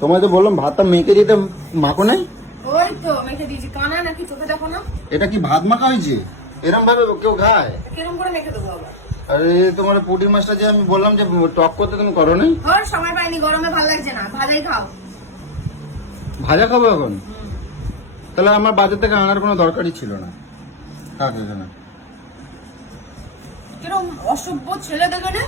তোমায় তো বললাম ভাতটা মেখে দিতে, মাখো নাই? ওই তো মেখে দিয়েছি। কানা নাকি চোখে দেখো না? এটা কি ভাত মাখা হয়েছে? এরম ভাবে কেউ খায়? কিরম করে মেখে দেবো আবার? আরে তোমার পুঁটি মাছটা যে আমি বললাম যে টক করতে, তুমি করো নাই? ওর সময় পাইনি, গরমে ভালো লাগছে না, ভাজাই খাও। ভাজা খাবো এখন? তাহলে আমার বাজার থেকে আনার কোনো দরকারই ছিল না। থাক এখানে। কিরম অসভ্য ছেলে দেখে রে।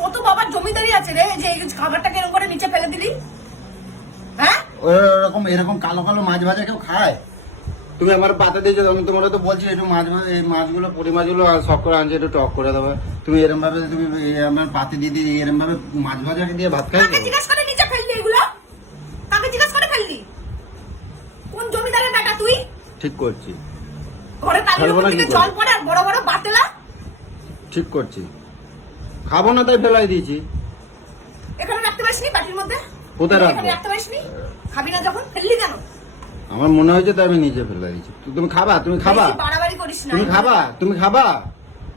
কত বাবার জমিদারি আছে রে যে এই খাবারটা কিরম করে নিচে ফেলে দিলি? হ্যাঁ, এরকম কালো কালো মাছ ভাজা কেউ খায়? তুমি আমার পাতা দিয়েছো, আমি তোমার তো বলছি একটু মাছ ভাজা, এই মাছগুলো পুঁটি মাছগুলো শখ করে আনছে, একটু টক করে দেবে। তুমি এরম ভাবে তুমি আমার পাতে দিয়ে এরম ভাবে মাছ ভাজা দিয়ে ভাত খাই? কাকে জিজ্ঞাসা করে নিচে ফেললি এগুলো? কাকে জিজ্ঞাসা করে ফেললি? কোন জমিদারের বেটা তুই? ঠিক করছি, ঘরে তালির উপর থেকে জল পড়ে আর বড় বড় বাটেলা। ঠিক করছি। খাবো না তাই ফেলাই দিয়েছি। এখানে রাখতে পারিসনি বাটির মধ্যে? কোথায় রাখবো? এখানে রাখতে পারিসনি? খাবি না যখন ফেললি কেন? আমার মনে হয়েছে তাই আমি নিচে ফেলে দিয়েছি। তুমি খাবা? তুমি খাবা? বেশি বাড়াবাড়ি করিস না। তুমি খাবা? তুমি খাবা?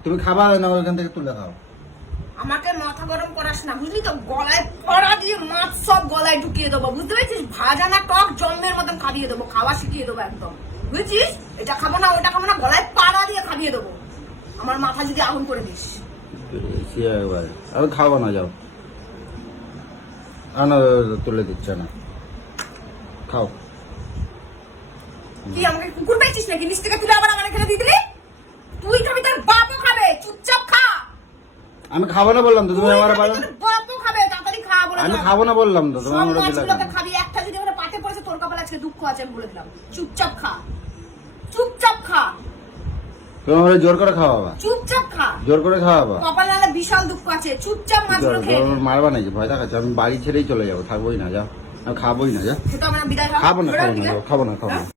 তুমি খাবা না ওখান থেকে তুলে খাও? আমাকে মাথা গরম করাস না, বুঝলি তো? গলায় পড়া দিয়ে মাছ সব গলায় ঢুকিয়ে দেবো, বুঝতে পেরেছিস? ভাজা না টক জন্মের মতন খাবিয়ে দেবো, খাওয়া শিখিয়ে দেবো একদম, বুঝেছিস? এটা খাবো না ওটা খাবো না, গলায় পাড়া দিয়ে খাবিয়ে দেবো। আমার মাথা যদি আগুন করে দিস। একবার আমি খাবো না, যাও। না তুলে দিচ্ছে না, খাও। কি আমাকে কুকুর পেয়েছিস নাকি? নিচ থেকে তুলে আবার আমার এখানে দিয়ে দিলি? তুই খাবি, তোর বাপও খাবে, চুপচাপ খা। আমি খাবো না বললাম তো, তুমি তুই আমার খাবি, তোর বাপও খাবে, তাড়াতাড়ি খা বলে আমি দিলাম। খাবো না বললাম তো, তুমি সব আমার দিলে মাছগুলোকে খাবি, একটা যদি ওখানে পাতে পড়েছে তোর কপালে আজকে দুঃখ আছে, আমি বলে দিলাম। চুপচাপ খা, চুপচাপ খা, তুমি আমার জোর করে খাওয়াবা? চুপচাপ খা। জোর করে খাওয়াবা? কপালে নাহলে বিশাল দুঃখ আছে, চুপচাপ মাছগুলো খেয়ে নে। মারবা নাকি? ভয় দেখাচ্ছে? আমি বাড়ি ছেড়েই চলে যাবো, থাকবোই না, যাও। আমি খাবোই না, যাও। সেটা আমরা বিদায় খাবো না, বেরো খাবো এদিকে। না, খাবো না, খাবো না।